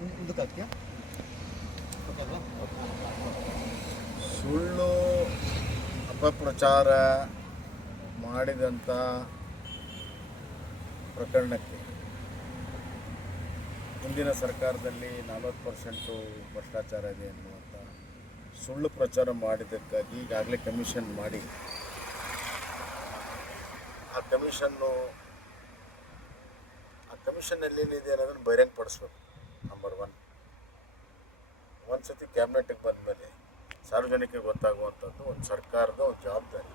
ಮುಂದಕ್ಕೆ ಸುಳ್ಳು, ಅಪಪ್ರಚಾರ ಮಾಡಿದಂಥ ಪ್ರಕರಣಕ್ಕೆ ಮುಂದಿನ ಸರ್ಕಾರದಲ್ಲಿ ನಲವತ್ತು ಪರ್ಸೆಂಟು ಭ್ರಷ್ಟಾಚಾರ ಇದೆ ಅನ್ನುವಂಥ ಸುಳ್ಳು ಪ್ರಚಾರ ಮಾಡಿದ್ದಕ್ಕಾಗಿ ಈಗಾಗಲೇ ಕಮಿಷನ್ ಮಾಡಿ. ಆ ಕಮಿಷನ್ನು, ಆ ಕಮಿಷನ್ನಲ್ಲಿ ಏನಿದೆ ಅನ್ನೋದನ್ನು ಬಹಿರಂಗಪಡಿಸ್ಬೇಕು. ನಂಬರ್ ಒನ್ ಒಂದು ಸತಿ ಕ್ಯಾಬಿನೆಟ್ಗೆ ಬಂದಮೇಲೆ ಸಾರ್ವಜನಿಕರಿಗೆ ಗೊತ್ತಾಗುವಂಥದ್ದು ಒಂದು ಸರ್ಕಾರದ ಒಂದು ಜವಾಬ್ದಾರಿ.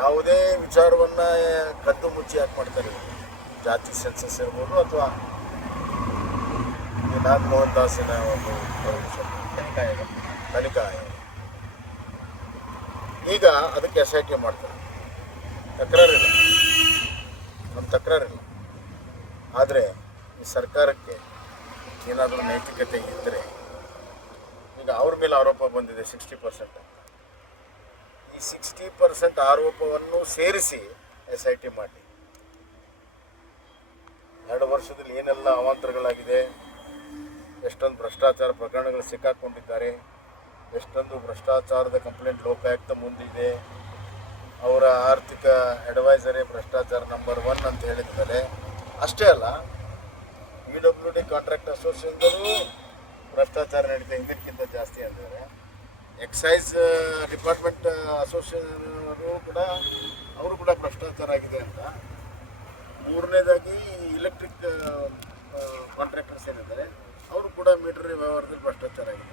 ಯಾವುದೇ ವಿಚಾರವನ್ನು ಕದ್ದು ಮುಚ್ಚಿ ಯಾಕೆ ಮಾಡ್ತಾರೆ ಜಾತಿ ಸೆನ್ಸಸ್ ಇರ್ಬೋದು ಅಥವಾ ನಾಗ್ ಮೋಹನ್ ದಾಸಿನ ಒಂದು ತನಿಖಾ ಆಯೋಗ. ಈಗ ಅದಕ್ಕೆ ಎಸ್ ಐ ಟಿ ಮಾಡ್ತಾರೆ. ತಕರಾರಿಲ್ಲ. ನಮ್ಮ ತಕರಾರಿಲ್ಲ. ಆದರೆ ಈ ಸರ್ಕಾರಕ್ಕೆ ಏನಾದರೂ ನೈತಿಕತೆ ಇದ್ದರೆ ಈಗ ಅವ್ರ ಮೇಲೆ ಆರೋಪ ಬಂದಿದೆ ಸಿಕ್ಸ್ಟಿ ಪರ್ಸೆಂಟ್ ಈ ಸಿಕ್ಸ್ಟಿ ಪರ್ಸೆಂಟ್ ಆರೋಪವನ್ನು ಸೇರಿಸಿ ಎಸ್ ಐ ಟಿ ಮಾಡಿ. ಎರಡು ವರ್ಷದಲ್ಲಿ ಏನೆಲ್ಲ ಅವಾಂತರಗಳಾಗಿದೆ, ಎಷ್ಟೊಂದು ಭ್ರಷ್ಟಾಚಾರ ಪ್ರಕರಣಗಳು ಸಿಕ್ಕಾಕೊಂಡಿದ್ದಾರೆ, ಎಷ್ಟೊಂದು ಭ್ರಷ್ಟಾಚಾರದ ಕಂಪ್ಲೇಂಟ್ ಲೋಕಾಯುಕ್ತ ಮುಂದಿದೆ, ಅವರ ಆರ್ಥಿಕ ಅಡ್ವೈಸರೇ ಭ್ರಷ್ಟಾಚಾರ ನಂಬರ್ ಒನ್ ಅಂತ ಹೇಳಿದ ಮೇಲೆ, ಅಷ್ಟೇ ಅಲ್ಲ ಪಿ ಡಬ್ಲ್ಯೂ ಡಿ ಕಾಂಟ್ರಾಕ್ಟ್ ಅಸೋಸಿಯೇಷನ್ದವರು ಭ್ರಷ್ಟಾಚಾರ ನಡೀತಾ ಇದಕ್ಕಿಂತ ಜಾಸ್ತಿ ಅಂದರೆ ಎಕ್ಸೈಸ್ ಡಿಪಾರ್ಟ್ಮೆಂಟ್ ಅಸೋಸಿಯೇಷನ್ ಕೂಡ, ಅವರು ಕೂಡ ಭ್ರಷ್ಟಾಚಾರ ಆಗಿದೆ ಅಂತ. ಮೂರನೇದಾಗಿ ಇಲೆಕ್ಟ್ರಿಕ್ ಕಾಂಟ್ರಾಕ್ಟರ್ಸ್ ಏನಿದ್ದಾರೆ ಅವರು ಕೂಡ ಮೀಟರ್ ವ್ಯವಹಾರದಲ್ಲಿ ಭ್ರಷ್ಟಾಚಾರ ಆಗಿದೆ.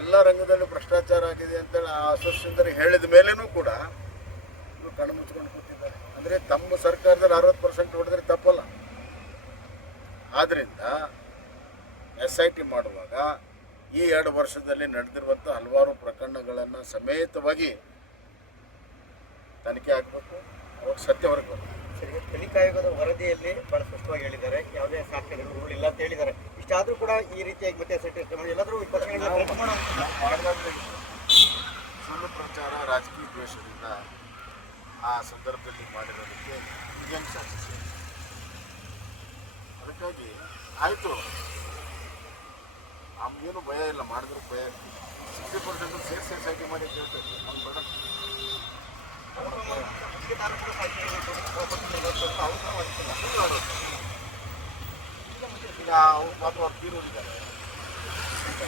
ಎಲ್ಲ ರಂಗದಲ್ಲೂ ಭ್ರಷ್ಟಾಚಾರ ಆಗಿದೆ ಅಂತೇಳಿ ಆ ಅಸೋಸಿಯೇಷನ್ ಹೇಳಿದ ಮೇಲೇನೂ ಕೂಡ ಇವರು ಕಣ್ಣು ಮುಚ್ಕೊಂಡು ಕೂತಿದ್ದಾರೆ. ಅಂದರೆ ತಮ್ಮ ಸರ್ಕಾರದಲ್ಲಿ ಅರವತ್ತು ಎಸ್ ಐ ಟಿ ಮಾಡುವಾಗ ಈ ಎರಡು ವರ್ಷದಲ್ಲಿ ನಡೆದಿರುವಂಥ ಹಲವಾರು ಪ್ರಕರಣಗಳನ್ನು ಸಮೇತವಾಗಿ ತನಿಖೆ ಆಗಬೇಕು. ಅವಾಗ ಸತ್ಯ ಹೊರಗೆ ಸರಿ ತನಿಖಾ ಆಯೋಗದ ವರದಿಯಲ್ಲಿ ಬಹಳ ಸ್ಪಷ್ಟವಾಗಿ ಹೇಳಿದ್ದಾರೆ. ಯಾವುದೇ ಸಾಕ್ಷ್ಯಗಳು ಇಲ್ಲ ಅಂತ ಹೇಳಿದ್ದಾರೆ. ಇಷ್ಟಾದರೂ ಕೂಡ ಈ ರೀತಿಯಾಗಿ ಮತ್ತೆ ಎಲ್ಲಾದರೂ ಸುಳ್ಳು ಪ್ರಚಾರ ರಾಜಕೀಯ ದ್ವೇಷದಿಂದ ಆ ಸಂದರ್ಭದಲ್ಲಿ ಮಾಡಿರೋದಕ್ಕೆ ಅದಕ್ಕಾಗಿ ಆಯಿತು. ನಮಗೇನು ಭಯ ಇಲ್ಲ, ಮಾಡಿದ್ರು ಭಯ. ಸಿಕ್ಸ್ಟಿ ಪರ್ಸೆಂಟ್ ಸೇಫ್ ಸೇಫ್ ಆಗಿ ಮಾಡಿ ಅಂತ ಈಗ ಅವ್ರು ಪಾಪ ಅವ್ರು ತೀರೋಗಿದ್ದಾರೆ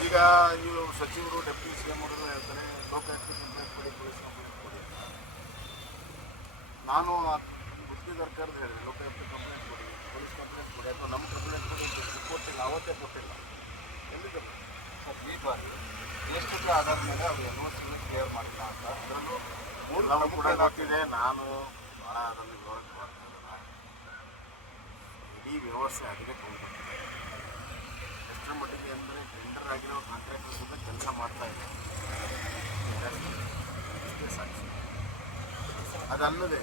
ಈಗ ನೀವು ಸಚಿವರು ಡೆಪ್ಯೂಟಿ ಸಿ ಎಂ ಅವರು ಹೇಳ್ತಾರೆ ಲೋಕಾಯುಕ್ತ ಕಂಪ್ಲೇಂಟ್ ಕೊಡಿ ಪೊಲೀಸ್ ಕಂಪ್ಲೇಂಟ್ ಕೊಡಿ ನಾನು ಗುತ್ತಿ ಸರ್ಕಾರದ ಹೇಳಿದೆ, ಲೋಕಾಯುಕ್ತ ಕಂಪ್ಲೇಂಟ್ ಕೊಡಿ ಪೊಲೀಸ್ ಕಂಪ್ಲೇಂಟ್ ಕೊಡಿ, ಅಥವಾ ನಮ್ಮ ಕಂಪ್ಲೇಂಟ್ ಕೊಡಿ ಕೊಟ್ಟಿಲ್ಲ ಅವತ್ತೇ ಕೊಟ್ಟಿಲ್ಲ. ಈ ಬಾರಿ ಆಧಾರದ ಮೇಲೆ ಅವರು ಕ್ಲಿಯರ್ ಮಾಡಿಲ್ಲ ಅಂತ. ಅದರಲ್ಲೂ ಮೂರು ನಾವು ಕೂಡ ಗೊತ್ತಿದೆ ನಾನು ಭಾಳ ಅದರಲ್ಲಿ ವಿವರಣೆ ಮಾಡ್ತಿದ್ದೆ ಇಡೀ ವ್ಯವಸ್ಥೆ ಅದಕ್ಕೆ ಹೋಗ್ಬಿಟ್ಟಿದೆ ಎಷ್ಟರ ಮಟ್ಟಿಗೆ ಅಂದರೆ ಟೆಂಡರ್ ಆಗಿರೋ ಕಾಂಟ್ರಾಕ್ಟರ್ ಕೂಡ ಕೆಲಸ ಮಾಡ್ತಾ ಇದೆ. ಇಷ್ಟೇ ಸಾಕ್ಷಿ ಅದಲ್ಲದೆ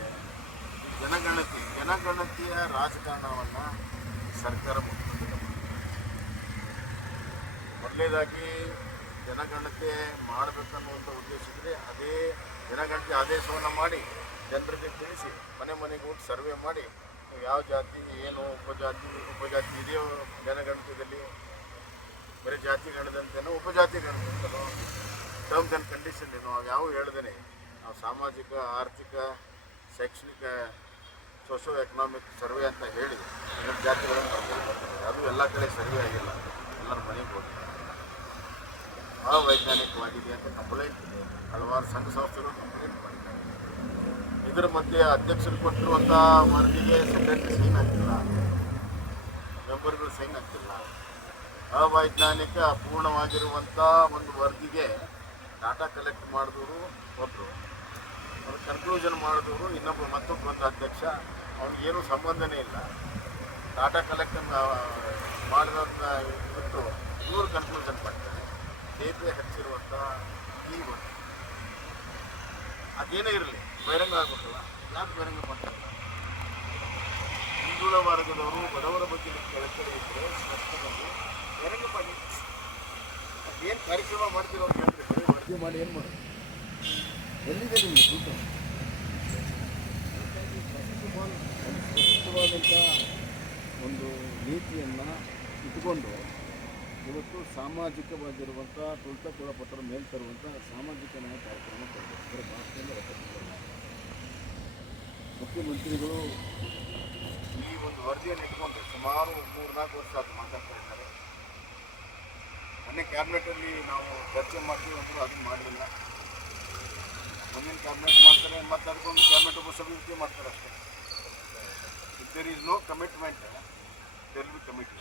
ಜನಗಣತಿ ಜನಗಣತಿಯ ರಾಜಕಾರಣವನ್ನು ಸರ್ಕಾರ ಮುಗಿದಿದೆ ಮೊದಲನೇದಾಗಿ ಜನಗಣತಿ ಮಾಡಬೇಕನ್ನುವಂಥ ಉದ್ದೇಶ ಇದ್ದರೆ ಅದೇ ಜನಗಣತಿ ಆದೇಶವನ್ನು ಮಾಡಿ ಜನರಿಗೆ ತಿಳಿಸಿ, ಮನೆ ಮನೆಗೆ ಹೋಗಿ ಸರ್ವೆ ಮಾಡಿ, ಯಾವ ಜಾತಿ, ಏನು ಉಪಜಾತಿ ಉಪಜಾತಿ ಇದೆಯೋ ಜನಗಣತಿಯಲ್ಲಿ, ಬರೀ ಜಾತಿ ಗಣದಂತೆನೋ ಉಪಜಾತಿ ಗಣದಂತೆನೋ ಟರ್ಮ್ಸ್ ಆ್ಯಂಡ್ ಕಂಡೀಷನ್ ಏನೋ, ಅವು ಯಾವ ಹೇಳ್ದೇನೆ. ನಾವು ಸಾಮಾಜಿಕ, ಆರ್ಥಿಕ, ಶೈಕ್ಷಣಿಕ ಸೋಷೋ ಎಕನಾಮಿಕ್ ಸರ್ವೆ ಅಂತ ಹೇಳಿ ಜಾತಿಗಳನ್ನು ಅದು ಎಲ್ಲ ಕಡೆ ಸರ್ವೆ ಆಗಿಲ್ಲ. ಎಲ್ಲರ ಮನೆಗೆ ಹೋಗಿ. ಅವೈಜ್ಞಾನಿಕವಾಗಿದೆ ಅಂತ ಕಂಪ್ಲೇಂಟ್ ಇದೆ ಹಲವಾರು ಸಂಘ ಸಂಸ್ಥೆಗಳು ಕಂಪ್ಲೇಂಟ್ ಮಾಡಿದ್ದಾರೆ ಇದರ ಮಧ್ಯೆ ಅಧ್ಯಕ್ಷರು ಕೊಟ್ಟಿರುವಂಥ ವರದಿಗೆ ಸೆಕ್ರೆಟರಿ ಸೈನ್ ಆಗ್ತಿಲ್ಲ ಮೆಂಬರ್ಗಳು ಸೈನ್ ಆಗ್ತಿಲ್ಲ ಅವೈಜ್ಞಾನಿಕ ಅಪೂರ್ಣವಾಗಿರುವಂಥ ಒಂದು ವರದಿಗೆ ಡಾಟಾ ಕಲೆಕ್ಟ್ ಮಾಡಿದವರು ಒಬ್ಬರು ಅದು ಕನ್ಕ್ಲೂಷನ್ ಮಾಡಿದವರು ಇನ್ನೊಬ್ಬ ಮತ್ತೊಬ್ಬ ಒಂದು ಅಧ್ಯಕ್ಷ. ಅವ್ರಿಗೇನು ಸಂಬಂಧನೇ ಇಲ್ಲ. ಡಾಟಾ ಕಲೆಕ್ಟನ್ನು ಮಾಡಿದಂಥ ಇವತ್ತು ಇವರು ಕನ್ಕ್ಲೂಷನ್ ಮಾಡ್ತಾರೆ. ಡೇಟೆ ಹಚ್ಚಿರುವಂಥ ಒಂದು ಅದೇನೇ ಇರಲಿ, ಬಹಿರಂಗ ಆಗ್ಬಿಟ್ಟಲ್ಲ ಯಾಕೆ ಬಹಿರಂಗ ಮಾಡ್ತಾರಲ್ಲ ಹಿಂದುಳ ವರ್ಗದವರು ಬಡವರ ಬಗ್ಗೆ ಕೆಳಕಡೆ ಇದ್ದರೆ ಸ್ಪಷ್ಟವಾಗಿ ಬಹಿರಂಗ ಮಾಡಿ. ಏನು ಕಾರ್ಯಕ್ರಮ ಮಾಡ್ತೀರೋ ಅಂತ ಹೇಳಿದ್ರೆ ವರದಿ ಮಾಡಿ ಏನು ಮಾಡಿ ಎಲ್ಲಿದೆ ನಿಮಗೆ ಒಂದು ಒಂದು ನೀತಿಯನ್ನು ಇಟ್ಕೊಂಡು ಇವತ್ತು ಸಾಮಾಜಿಕವಾಗಿರುವಂಥ ಪತ್ರ ಮೇಲೆ ತರುವಂಥ ಸಾಮಾಜಿಕ ನ್ಯಾಯ ಕಾರ್ಯಕ್ರಮ ಮುಖ್ಯಮಂತ್ರಿಗಳು ಈ ಒಂದು ವರದಿಯನ್ನು ಇಟ್ಕೊಂಡು ಸುಮಾರು ಮೂರ್ನಾಲ್ಕು ವರ್ಷ ಅದು ಮಾತಾಡ್ತಾ ಇದ್ದಾರೆ. ಮೊನ್ನೆ ಕ್ಯಾಬಿನೆಟಲ್ಲಿ ನಾವು ಚರ್ಚೆ ಮಾಡ್ತೀವಿ ಅಂದರೂ ಅದನ್ನು ಮಾಡಲಿಲ್ಲ ಮುಂದಿನ ಕ್ಯಾಬಿನೆಟ್ ಮಾಡ್ತಾರೆ, ಮತ್ತೆ ಅದಕ್ಕೊಂದು ಕ್ಯಾಬಿನೆಟ್ ಒಬ್ಬ ಮಾಡ್ತಾರೆ ಅಷ್ಟೇ. There is no commitment there be committee